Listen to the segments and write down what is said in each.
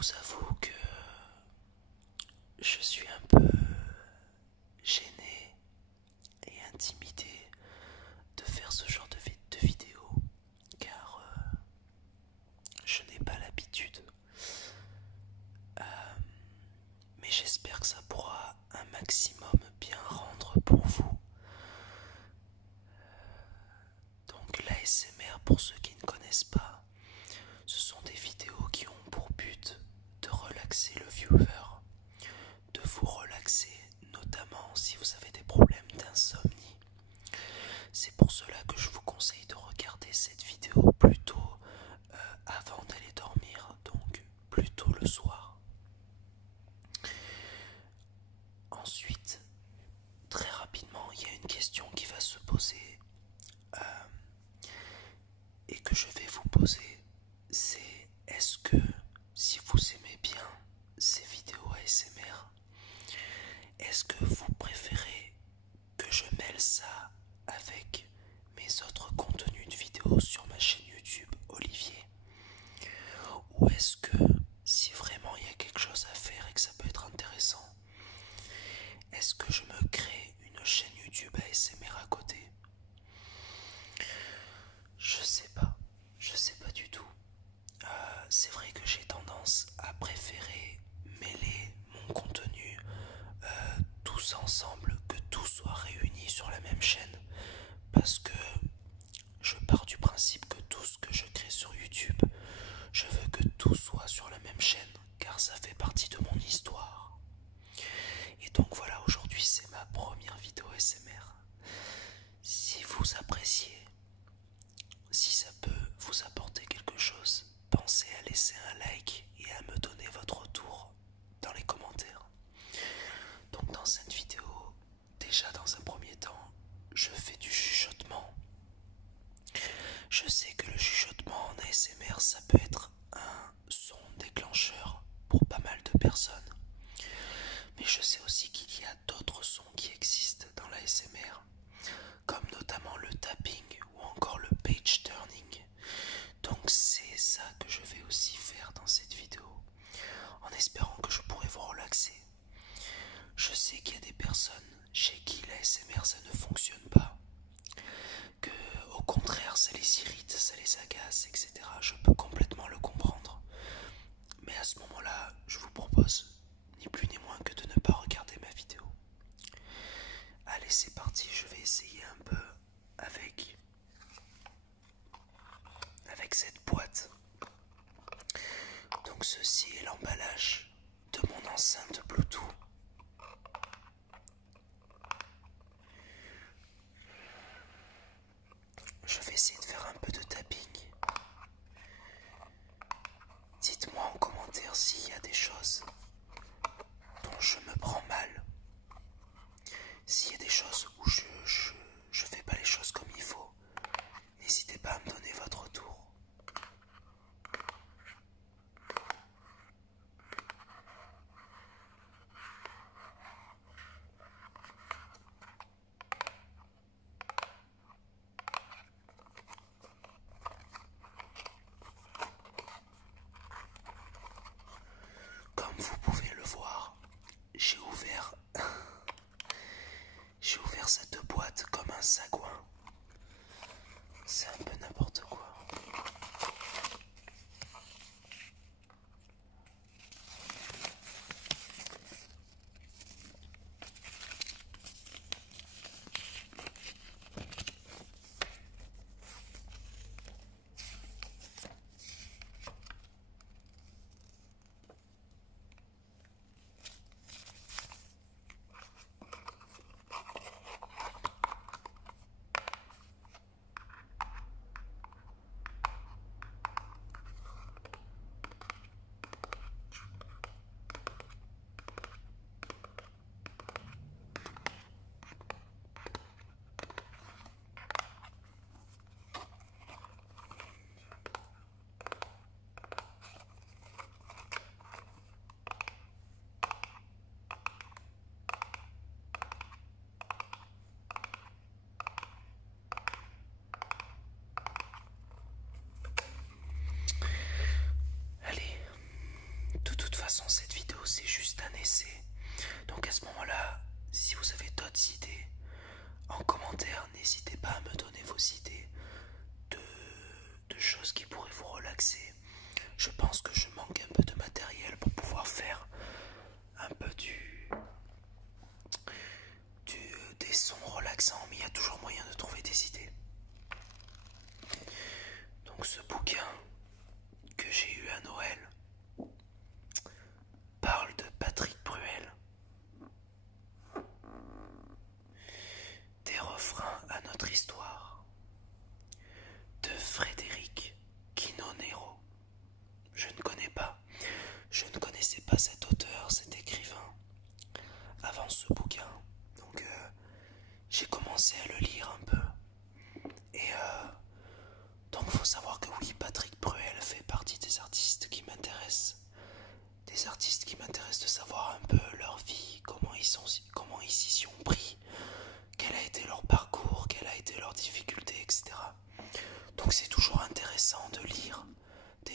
vous avoue que je suis un peu gêné et intimidé de faire ce genre de vidéo car je n'ai pas l'habitude. Mais j'espère que ça pourra un maximum bien rendre pour vous. Donc l'ASMR, pour ceux qui ne connaissent pas, ce sont des vidéos qui ont pour but de relaxer le viewer, de vous relaxer, notamment si vous avez des problèmes d'insomnie. C'est pour cela que je vous conseille de regarder cette vidéo plutôt avant d'aller dormir, donc plutôt le soir. Ensuite, très rapidement, il y a une question qui va se poser et que je vais vous poser, c'est est-ce que si vous aimez bien ces vidéos ASMR, est-ce que vous préférez que je mêle ça avec mes autres contenus de vidéos sur ma chaîne YouTube Olivier? Ou est-ce que si vraiment il y a quelque chose à faire et que ça peut être intéressant, est-ce que je me crée une chaîne YouTube ASMR à côté? Je sais pas du tout. C'est vrai que j'ai tendance à préférer mêler mon contenu tous ensemble, que tout soit réuni sur la même chaîne, parce que je pars du principe que tout ce que je crée sur YouTube, je veux que tout soit sur la même chaîne, car ça fait partie de mon histoire. Et donc voilà, aujourd'hui c'est ma première vidéo ASMR. Si vous appréciez, si ça peut vous apporter quelque chose, pensez à laisser un like et à me donner votre retour dans les commentaires. Donc dans cette vidéo, déjà dans un premier temps, je fais du chuchotement. Je sais que le chuchotement en ASMR, ça peut être un son déclencheur pour pas mal de personnes. Mais je sais aussi qu'il y a d'autres sons qui existent dans l'ASMR, comme notamment le tapping ou encore le page turning. Donc c'est ça que je vais aussi faire dans cette vidéo, en espérant que je pourrai vous relaxer. Je sais qu'il y a des personnes chez qui l'ASMR ça ne fonctionne pas, que au contraire ça les irrite, ça les agace, etc. Je peux complètement le comprendre. Mais à ce moment-là, je vous propose ni plus ni moins que de ne pas regarder ma vidéo. Allez, c'est parti, je vais essayer un peu avec cette boîte. Donc ceci est l'emballage de mon enceinte Bluetooth. Je vais essayer de faire un peu de tapping. Dites-moi en commentaire s'il y a des choses dont je me prends mal. S'il y a des choses où je fais pas les choses comme il faut, n'hésitez pas à me donner votre retour.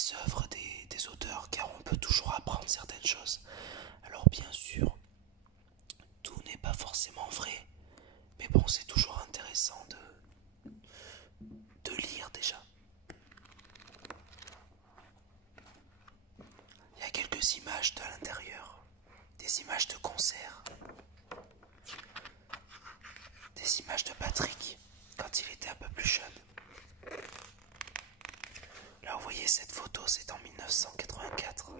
les œuvres des auteurs, car on peut toujours apprendre certaines choses. Alors bien sûr, tout n'est pas forcément vrai, mais bon, c'est toujours intéressant de lire déjà. Il y a quelques images de l'intérieur, des images de concert, des images de Patrick quand il était un peu plus jeune. Là, vous voyez cette photo, c'est en 1984.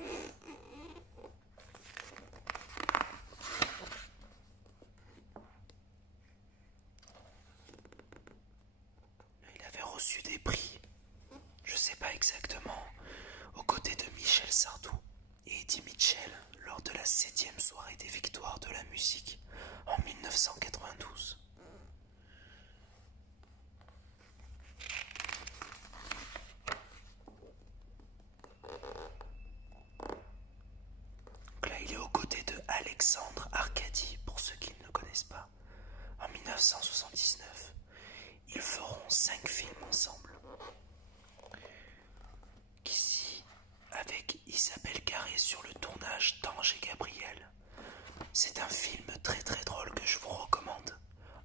Il avait reçu des prix, je sais pas exactement, aux côtés de Michel Sardou et Eddie Mitchell lors de la 7e soirée des victoires de la musique en 1992. Donc là, il est aux côtés de Alexandre Arcadi, pour ceux qui ne le connaissent pas. En 1979, ils feront 5 films ensemble. Ici, avec Isabelle Carré sur le tournage d'Ange et Gabriel. C'est un film très très drôle que je vous recommande.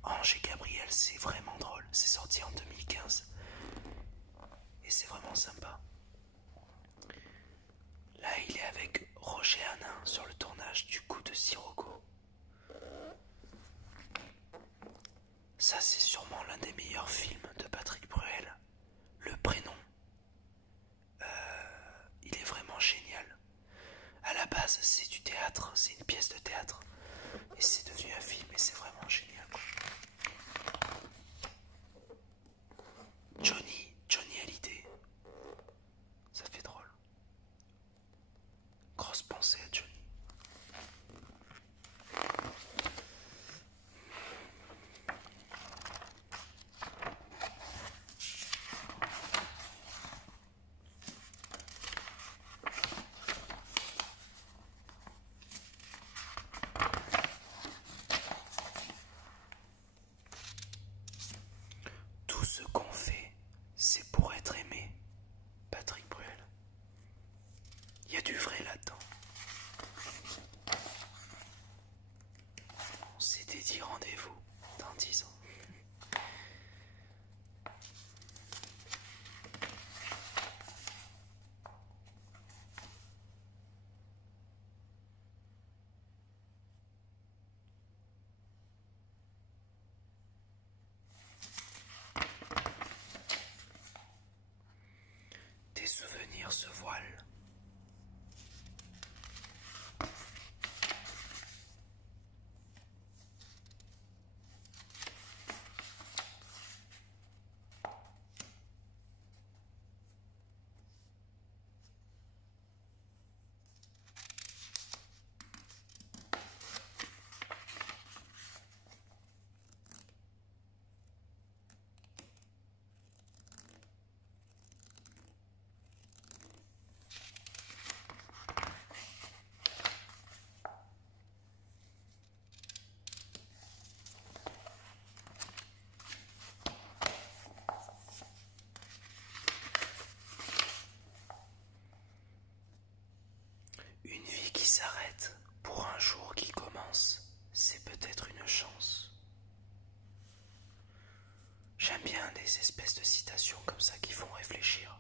Ange et Gabriel, c'est vraiment drôle. C'est sorti en 2015. Et c'est vraiment sympa. Là, il est avec Roger Hanin sur le tournage du Coup de Sirocco. Ça, c'est sûrement l'un des meilleurs films de Patrick Bruel. Le prénom. Il est vraiment génial. À la base, c'est du théâtre, c'est une pièce de théâtre. Et c'est devenu un film et c'est vraiment génial, quoi. Johnny Hallyday. Ça fait drôle. Grosse pensée à Johnny. Tout ce qu'on fait, c'est pour être aimé. Patrick Bruel. Il y a du vrai là-dedans. On s'était dit rendez-vous dans 10 ans. Tes souvenirs se voilent. Une vie qui s'arrête pour un jour qui commence, c'est peut-être une chance. J'aime bien les espèces de citations comme ça qui font réfléchir.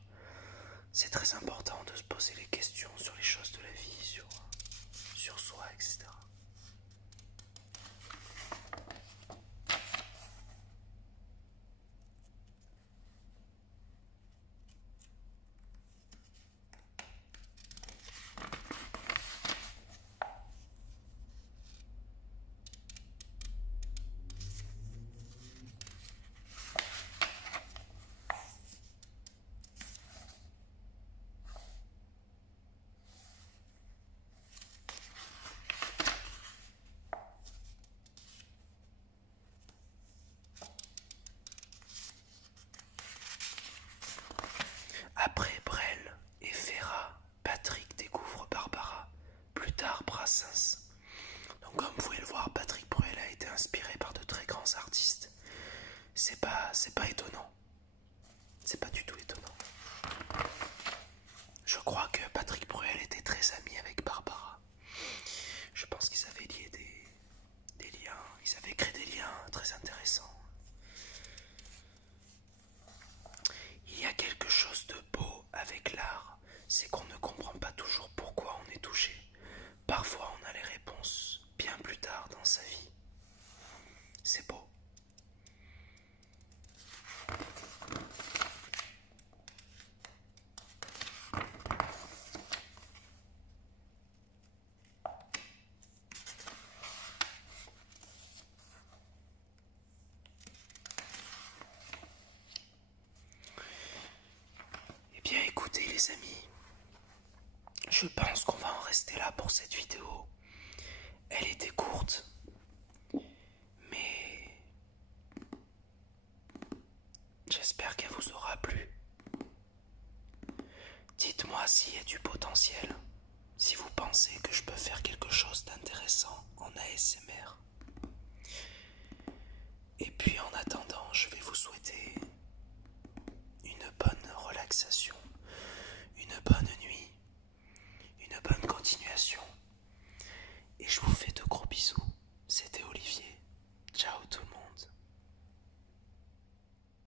C'est très important de se poser les questions sur les choses de la vie, sur soi, etc. Je crois que Patrick Bruel était très ami avec Barbara. Je pense qu'ils avaient lié des liens, ils avaient créé des liens très intéressants. Il y a quelque chose de beau avec l'art, c'est qu'on ne comprend pas toujours pourquoi on est touché. Parfois on a les réponses bien plus tard dans sa vie. C'est beau. Eh bien écoutez les amis, je pense qu'on va en rester là pour cette vidéo. Elle était courte, mais j'espère qu'elle vous aura plu. Dites-moi s'il y a du potentiel, si vous pensez que je peux faire quelque chose d'intéressant en ASMR. Et puis en attendant, je vais vous souhaiter une bonne relaxation, une bonne nuit, une bonne continuation. Et je vous fais de gros bisous.